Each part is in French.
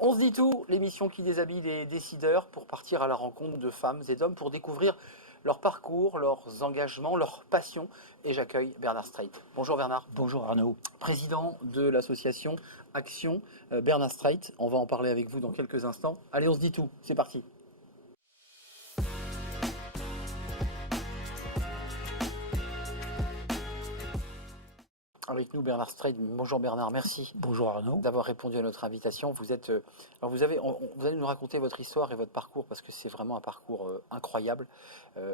On se dit tout, l'émission qui déshabille les décideurs pour partir à la rencontre de femmes et d'hommes pour découvrir leur parcours, leurs engagements, leurs passions. Et j'accueille Bernard Streit. Bonjour Bernard. Bonjour Arnaud. Président de l'association Action Bernard Streit. On va en parler avec vous dans quelques instants. Allez, on se dit tout, c'est parti. Avec nous Bernard Streit. Bonjour Bernard, merci. Bonjour Arnaud. D'avoir répondu à notre invitation. Vous allez nous raconter votre histoire et votre parcours parce que c'est vraiment un parcours incroyable.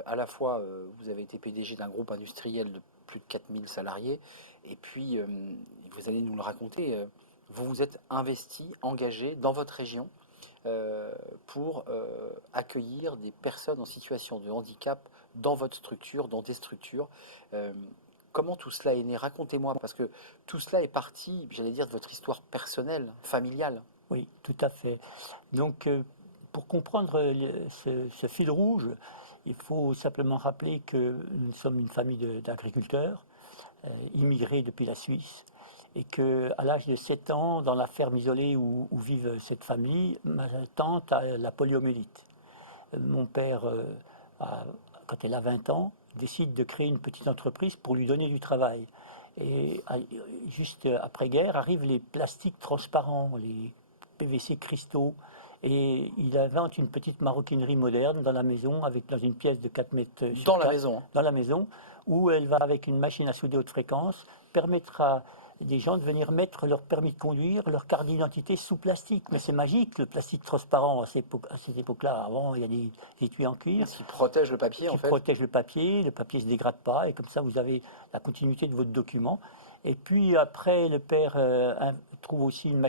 À la fois, vous avez été PDG d'un groupe industriel de plus de 4000 salariés et puis vous allez nous le raconter. Vous vous êtes investi, engagé dans votre région pour accueillir des personnes en situation de handicap dans votre structure, dans des structures. Comment tout cela est né? Racontez-moi, parce que tout cela est parti, j'allais dire, de votre histoire personnelle, familiale. Oui, tout à fait. Donc, pour comprendre ce fil rouge, il faut simplement rappeler que nous sommes une famille d'agriculteurs, immigrés depuis la Suisse, et qu'à l'âge de 7 ans, dans la ferme isolée où vive cette famille, ma tante a la poliomyélite. Mon père, quand elle a 20 ans, décide de créer une petite entreprise pour lui donner du travail. Et juste après-guerre arrivent les plastiques transparents, les PVC cristaux, et il invente une petite maroquinerie moderne dans la maison, dans une pièce de 4 mètres sur Dans 4, la maison. dans la maison, où elle va, avec une machine à souder haute fréquence, permettre à des gens de venir mettre leur permis de conduire, leur carte d'identité sous plastique. Mais c'est magique, le plastique transparent à cette époque-là. Avant, il y a des étuis en cuir. Qui protège le papier, en fait. Qui protège le papier ne se dégrade pas, et comme ça, vous avez la continuité de votre document. Et puis après, le père trouve aussi une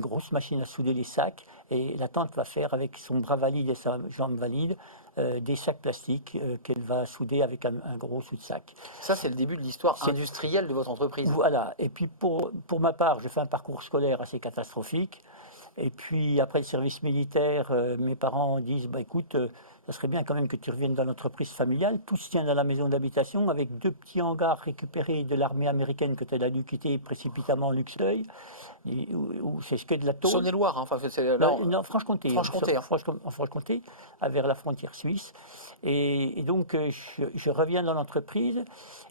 grosse machine à souder les sacs, et la tante va faire avec son bras valide et sa jambe valide des sacs plastiques qu'elle va souder avec un gros sous-de-sac. Ça, c'est le début de l'histoire industrielle de votre entreprise. Voilà. Et puis pour ma part, je fais un parcours scolaire assez catastrophique. Et puis après le service militaire, mes parents disent écoute, ça serait bien quand même que tu reviennes dans l'entreprise familiale. Tout se tient dans la maison d'habitation avec 2 petits hangars récupérés de l'armée américaine que tu as dû quitter précipitamment en Luxeuil, où c'est ce qu'est de la tôle. Saône-et-Loire, hein, non, Franche-Comté. Franche-Comté. En Franche-Comté, vers la frontière suisse. Et donc je reviens dans l'entreprise.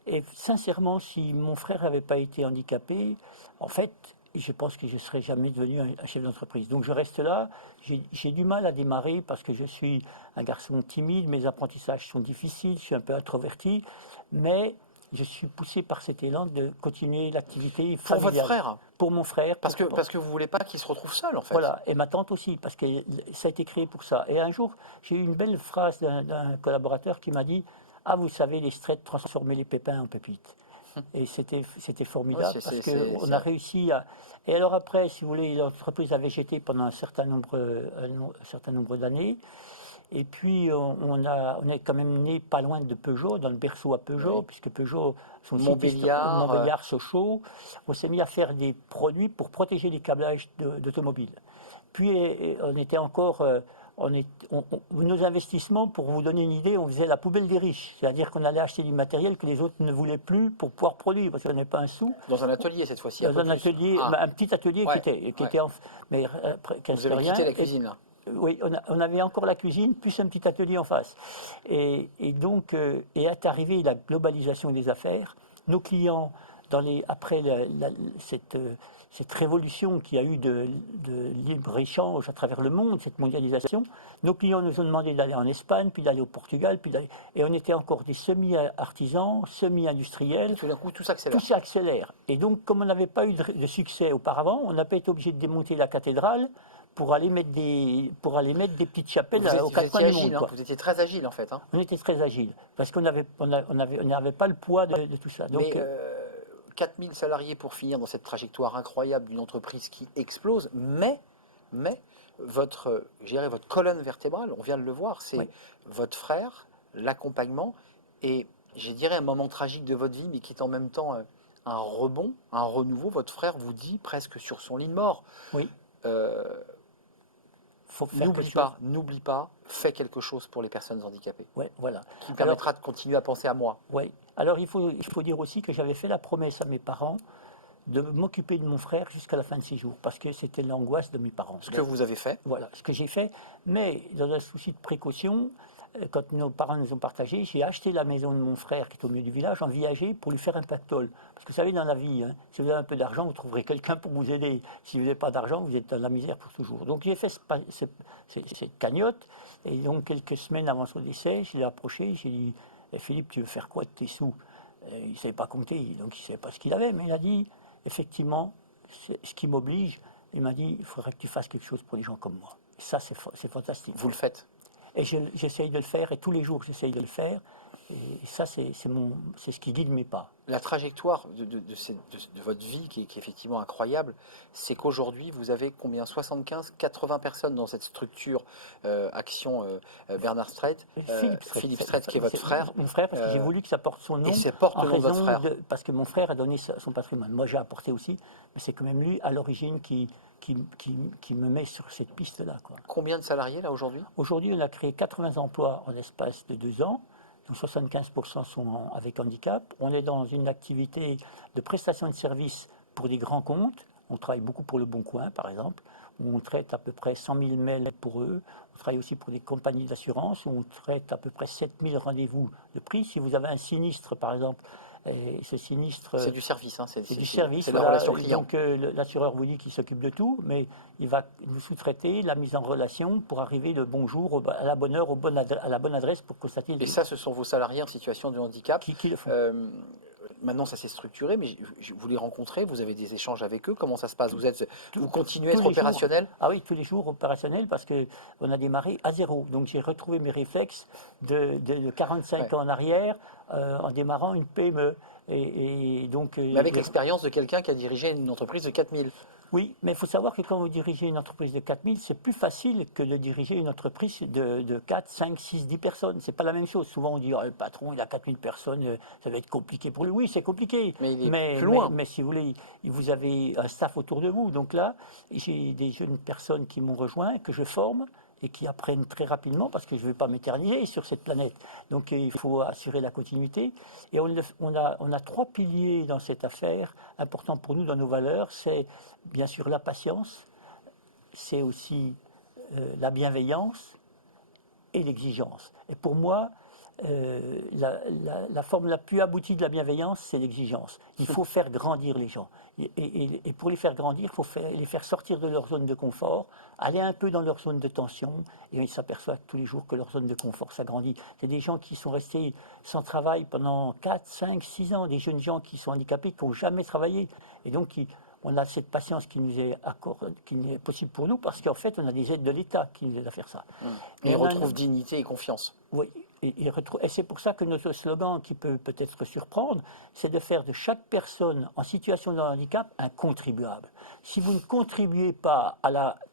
Et sincèrement, si mon frère n'avait pas été handicapé, en fait, je pense que je ne serais jamais devenu un chef d'entreprise. Donc je reste là, j'ai du mal à démarrer parce que je suis un garçon timide, mes apprentissages sont difficiles, je suis un peu introverti, mais je suis poussé par cet élan de continuer l'activité familiale. Pour votre frère? Pour mon frère. Parce que vous ne voulez pas qu'il se retrouve seul, en fait. Voilà, et ma tante aussi, parce que ça a été créé pour ça. Et un jour, j'ai eu une belle phrase d'un collaborateur qui m'a dit « Ah, vous savez, les Straits transformer les pépins en pépites ». Et c'était formidable parce qu'on a réussi à... Et alors après, si vous voulez, l'entreprise a végété pendant un certain nombre d'années. Et puis, on est quand même né pas loin de Peugeot, dans le berceau à Peugeot, oui. Puisque Peugeot, son Montbéliard, Sochaux, on s'est mis à faire des produits pour protéger les câblages d'automobiles. Puis, on était encore... nos investissements, pour vous donner une idée, on faisait la poubelle des riches. C'est-à-dire qu'on allait acheter du matériel que les autres ne voulaient plus pour pouvoir produire, parce qu'on n'avait pas un sou. Dans un atelier, cette fois-ci. Dans un atelier, un petit atelier qui était mais vous avez quitté la cuisine, là. Oui, on avait encore la cuisine, plus un petit atelier en face. Et donc, est arrivée la globalisation des affaires. Nos clients, après cette révolution qu'il y a eu de libre-échange à travers le monde, cette mondialisation, nos clients nous ont demandé d'aller en Espagne, puis d'aller au Portugal, et on était encore des semi-artisans, semi-industriels. Tout d'un coup, tout s'accélère. Tout s'accélère. Et donc, comme on n'avait pas eu de succès auparavant, on n'a pas été obligé de démonter la cathédrale pour aller mettre des petites chapelles aux quatre coins du monde. Vous étiez très agile, en fait. Hein. On était très agile, parce qu'on n'avait pas le poids de tout ça. Donc, 4000 salariés pour finir dans cette trajectoire incroyable d'une entreprise qui explose, mais votre colonne vertébrale, on vient de le voir, c'est votre frère, l'accompagnement, et je dirais un moment tragique de votre vie, mais qui est en même temps un rebond, un renouveau. Votre frère vous dit presque sur son lit de mort. Oui. N'oublie pas, fais quelque chose pour les personnes handicapées. Ouais, voilà. Qui me permettra de continuer à penser à moi. Oui. Alors il faut dire aussi que j'avais fait la promesse à mes parents de m'occuper de mon frère jusqu'à la fin de ses jours, parce que c'était l'angoisse de mes parents. Ce que vous avez fait. Voilà, ce que j'ai fait. Mais dans un souci de précaution, quand nos parents nous ont partagé, j'ai acheté la maison de mon frère qui est au milieu du village en viager pour lui faire un pactole. Parce que vous savez, dans la vie, hein, si vous avez un peu d'argent, vous trouverez quelqu'un pour vous aider. Si vous n'avez pas d'argent, vous êtes dans la misère pour toujours. Donc j'ai fait cette cagnotte, et donc quelques semaines avant son décès, je l'ai approché, j'ai dit, Philippe, tu veux faire quoi de tes sous? Il ne savait pas compter, donc il ne savait pas ce qu'il avait, mais il a dit, effectivement, ce qui m'oblige, il m'a dit, il faudrait que tu fasses quelque chose pour les gens comme moi. Et ça, c'est fantastique. Vous le faites. Et j'essaye de le faire, et tous les jours, j'essaye de le faire. Et ça, c'est ce qui guide mes pas. La trajectoire de votre vie, qui est effectivement incroyable, c'est qu'aujourd'hui, vous avez combien? 75, 80 personnes dans cette structure Action Bernard Strait. Philippe Strait, qui est votre frère. Mon frère, parce que j'ai voulu que ça porte son nom. Et ça porte le nom de votre frère. Parce que mon frère a donné son patrimoine. Moi, j'ai apporté aussi, mais c'est quand même lui, à l'origine, qui me met sur cette piste-là. Combien de salariés, là, aujourd'hui? Aujourd'hui, on a créé 80 emplois en l'espace de 2 ans. Donc 75% sont avec handicap. On est dans une activité de prestation de services pour des grands comptes. On travaille beaucoup pour Le Bon Coin, par exemple, où on traite à peu près 100 000 mails pour eux. On travaille aussi pour des compagnies d'assurance, où on traite à peu près 7 000 rendez-vous de prix. Si vous avez un sinistre, par exemple, et ce sinistre... C'est du service, hein, c'est du service. C'est la relation client. Donc l'assureur vous dit qu'il s'occupe de tout, mais il va nous sous-traiter la mise en relation pour arriver le bon jour, à la bonne heure, à la bonne adresse pour constater... Et ça, ce sont vos salariés en situation de handicap qui le font. Maintenant, ça s'est structuré, mais vous les rencontrez, vous avez des échanges avec eux, comment ça se passe? Vous continuez à être opérationnel? Ah oui, tous les jours opérationnel, parce qu'on a démarré à zéro. Donc j'ai retrouvé mes réflexes de 45 ans en arrière, en démarrant une PME. Mais avec l'expérience de quelqu'un qui a dirigé une entreprise de 4000. Oui, mais il faut savoir que quand vous dirigez une entreprise de 4000, c'est plus facile que de diriger une entreprise de 4, 5, 6, 10 personnes. C'est pas la même chose. Souvent, on dit, oh, le patron, il a 4000 personnes, ça va être compliqué pour lui. Oui, c'est compliqué. Mais il est plus loin. Mais si vous voulez, vous avez un staff autour de vous. Donc là, j'ai des jeunes personnes qui m'ont rejoint, que je forme, et qui apprennent très rapidement, parce que je ne vais pas m'éterniser sur cette planète. Donc il faut assurer la continuité. Et on a 3 piliers dans cette affaire, importants pour nous dans nos valeurs. C'est bien sûr la patience, c'est aussi la bienveillance et l'exigence. Et pour moi, la forme la plus aboutie de la bienveillance, c'est l'exigence. Il faut faire grandir les gens. Et pour les faire grandir, il faut les faire sortir de leur zone de confort, aller un peu dans leur zone de tension, et ils s'aperçoivent tous les jours que leur zone de confort s'agrandit. C'est des gens qui sont restés sans travail pendant 4, 5, 6 ans, des jeunes gens qui sont handicapés, qui n'ont jamais travaillé. Et donc, on a cette patience qui nous est possible pour nous, parce qu'en fait, on a des aides de l'État qui nous aident à faire ça. Et ils retrouvent dignité et confiance. Oui, et c'est pour ça que notre slogan, qui peut peut-être surprendre, c'est de faire de chaque personne en situation de handicap un contribuable. Si vous ne contribuez pas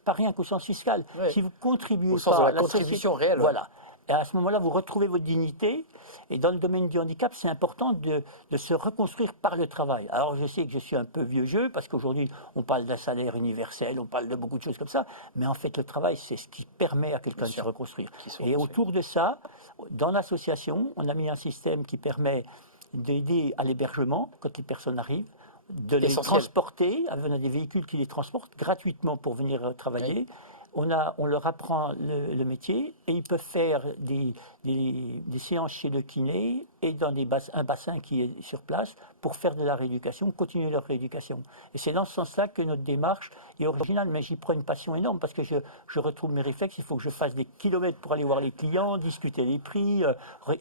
pas rien qu'au sens fiscal, si vous contribuez au sens pas de à la contribution réelle. Voilà. Et à ce moment-là, vous retrouvez votre dignité. Et dans le domaine du handicap, c'est important de se reconstruire par le travail. Alors, je sais que je suis un peu vieux jeu, parce qu'aujourd'hui, on parle d'un salaire universel, on parle de beaucoup de choses comme ça. Mais en fait, le travail, c'est ce qui permet à quelqu'un de se reconstruire. Et autour de ça, dans l'association, on a mis un système qui permet d'aider à l'hébergement quand les personnes arrivent, de les transporter. On a des véhicules qui les transportent gratuitement pour venir travailler. Oui. On leur apprend le métier, et ils peuvent faire des séances chez le kiné et dans un bassin qui est sur place pour faire de la rééducation, continuer leur rééducation. Et c'est dans ce sens-là que notre démarche est originale, mais j'y prends une passion énorme, parce que je retrouve mes réflexes. Il faut que je fasse des kilomètres pour aller voir les clients, discuter les prix,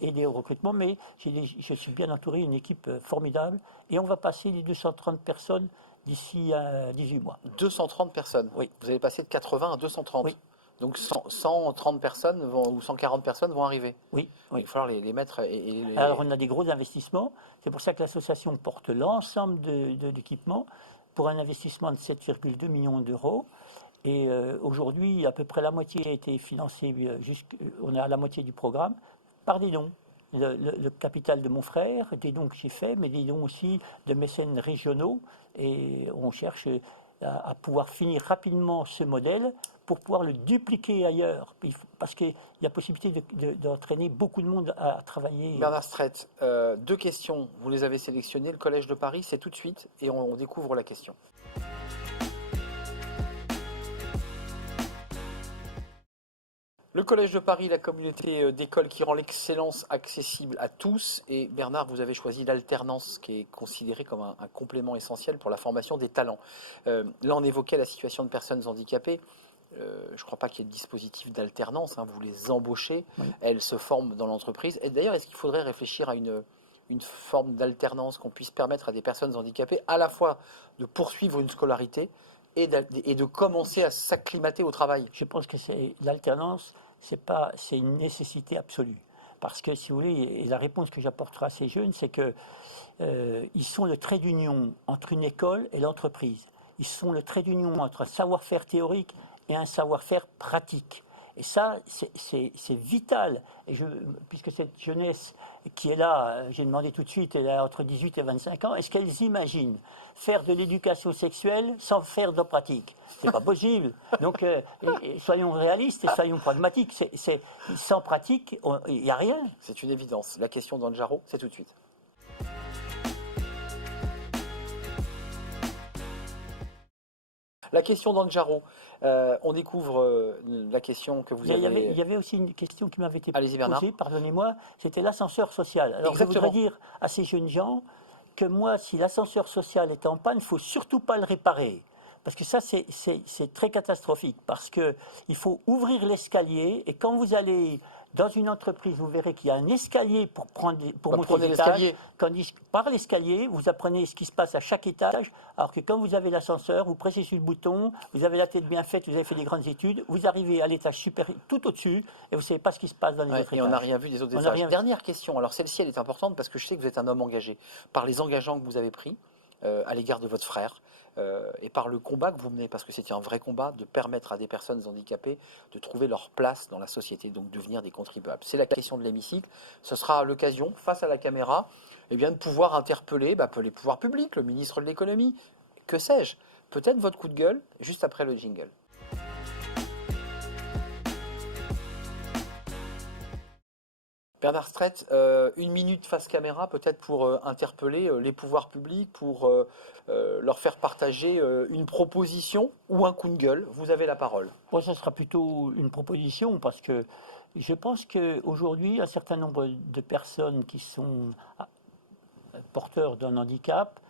aider au recrutement, mais je suis bien entouré d'une équipe formidable, et on va passer les 230 personnes d'ici à 18 mois. 230 personnes. Oui. Vous allez passer de 80 à 230. Oui. Donc 130 personnes ou 140 personnes vont arriver. Oui. Il va falloir les mettre. Alors on a des gros investissements. C'est pour ça que l'association porte l'ensemble de l'équipement pour un investissement de 7,2 millions d'euros. Et aujourd'hui, à peu près la moitié a été financée, on est à la moitié du programme, par des dons. Le capital de mon frère, des dons que j'ai faits, mais des dons aussi de mécènes régionaux. Et on cherche à pouvoir finir rapidement ce modèle pour pouvoir le dupliquer ailleurs. Parce qu'il y a possibilité d'entraîner beaucoup de monde à travailler. Bernard Streit, 2 questions. Vous les avez sélectionnées. Le Collège de Paris, c'est tout de suite et on découvre la question. Le Collège de Paris, la communauté d'écoles qui rend l'excellence accessible à tous. Et Bernard, vous avez choisi l'alternance qui est considérée comme un complément essentiel pour la formation des talents. Là, on évoquait la situation de personnes handicapées. Je ne crois pas qu'il y ait de dispositif d'alternance. Vous les embauchez, oui. Elles se forment dans l'entreprise. Et d'ailleurs, est-ce qu'il faudrait réfléchir à une forme d'alternance qu'on puisse permettre à des personnes handicapées à la fois de poursuivre une scolarité et de commencer à s'acclimater au travail? Je pense que l'alternance, c'est une nécessité absolue. Parce que, si vous voulez, et la réponse que j'apporterai à ces jeunes, c'est qu'ils sont le trait d'union entre une école et l'entreprise. Ils sont le trait d'union entre un savoir-faire théorique et un savoir-faire pratique. Et ça, c'est vital. Et puisque cette jeunesse qui est là, j'ai demandé tout de suite, elle a entre 18 et 25 ans, est-ce qu'elles imaginent faire de l'éducation sexuelle sans faire de pratique? C'est pas possible. Donc, soyons réalistes et soyons pragmatiques. Sans pratique, il n'y a rien. C'est une évidence. La question d'Anne Jarot, c'est tout de suite. La question d'Anne Jarot, on découvre la question que vous avez... Il y avait aussi une question qui m'avait été posée, pardonnez-moi, c'était l'ascenseur social. Alors exactement. Je voudrais dire à ces jeunes gens que moi, si l'ascenseur social est en panne, il ne faut surtout pas le réparer. Parce que ça, c'est très catastrophique. Parce qu'il faut ouvrir l'escalier et quand vous allez dans une entreprise, vous verrez qu'il y a un escalier pour monter les étages. Par l'escalier, vous apprenez ce qui se passe à chaque étage. Alors que quand vous avez l'ascenseur, vous pressez sur le bouton, vous avez la tête bien faite, vous avez fait des grandes études, vous arrivez à l'étage supérieur, tout au-dessus, et vous ne savez pas ce qui se passe dans les autres étages. Et on n'a rien vu des autres étages. Dernière question. Alors celle-ci, elle est importante parce que je sais que vous êtes un homme engagé. Par les engagements que vous avez pris à l'égard de votre frère, et par le combat que vous menez, parce que c'était un vrai combat, de permettre à des personnes handicapées de trouver leur place dans la société, donc devenir des contribuables. C'est la question de l'hémicycle. Ce sera l'occasion, face à la caméra, de pouvoir interpeller les pouvoirs publics, le ministre de l'économie, que sais-je. Peut-être votre coup de gueule, juste après le jingle. Bernard Streit, 1 minute face caméra, peut-être pour interpeller les pouvoirs publics, pour leur faire partager une proposition ou un coup de gueule. Vous avez la parole. Moi, ça sera plutôt une proposition, parce que je pense qu'aujourd'hui, un certain nombre de personnes qui sont porteurs d'un handicap,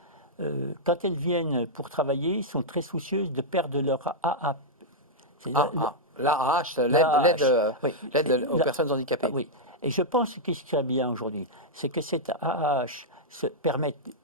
quand elles viennent pour travailler, sont très soucieuses de perdre leur AAP. L'AAH, l'aide aux personnes handicapées. Oui. Et je pense que ce qui est bien aujourd'hui, c'est que cette AAH,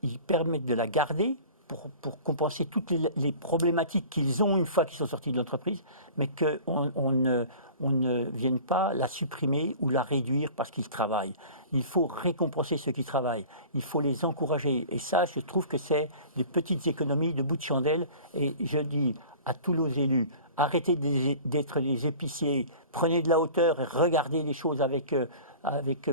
ils permettent de la garder pour compenser toutes les problématiques qu'ils ont une fois qu'ils sont sortis de l'entreprise, mais qu'on ne vienne pas la supprimer ou la réduire parce qu'ils travaillent. Il faut récompenser ceux qui travaillent, il faut les encourager. Et ça, je trouve que c'est des petites économies de bout de chandelle. Et je dis à tous nos élus, arrêtez d'être des épiciers, prenez de la hauteur et regardez les choses avec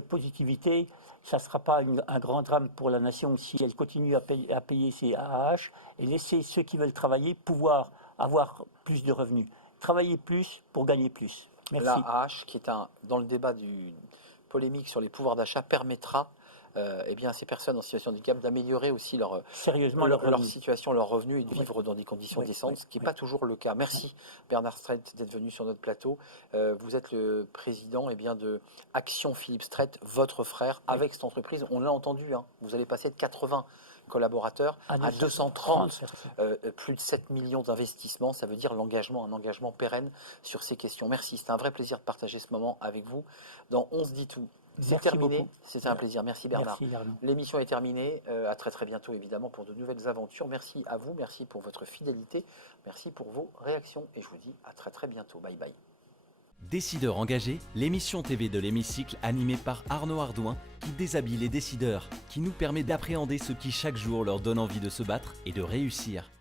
positivité. Ça ne sera pas un grand drame pour la nation si elle continue à payer ses AAH et laisser ceux qui veulent travailler pouvoir avoir plus de revenus. Travailler plus pour gagner plus. Merci. L'AAH, qui est dans le débat polémique sur les pouvoirs d'achat, permettra à ces personnes en situation de handicap d'améliorer aussi leur situation, leur revenu et de vivre dans des conditions décentes, ce qui n'est pas toujours le cas. Merci Bernard Streit d'être venu sur notre plateau. Vous êtes le président de Action Philippe Streit, votre frère, avec cette entreprise. On l'a entendu, vous allez passer de 80 collaborateurs à 230, plus de 7 millions d'investissements. Ça veut dire un engagement pérenne sur ces questions. Merci, c'était un vrai plaisir de partager ce moment avec vous. Dans On se dit tout. C'est terminé, c'était un plaisir. Merci Bernard. L'émission est terminée, à très très bientôt évidemment pour de nouvelles aventures. Merci à vous, merci pour votre fidélité, merci pour vos réactions et je vous dis à très très bientôt. Bye bye. Décideurs engagés, l'émission TV de l'Hémicycle animée par Arnaud Ardouin qui déshabille les décideurs, qui nous permet d'appréhender ce qui chaque jour leur donne envie de se battre et de réussir.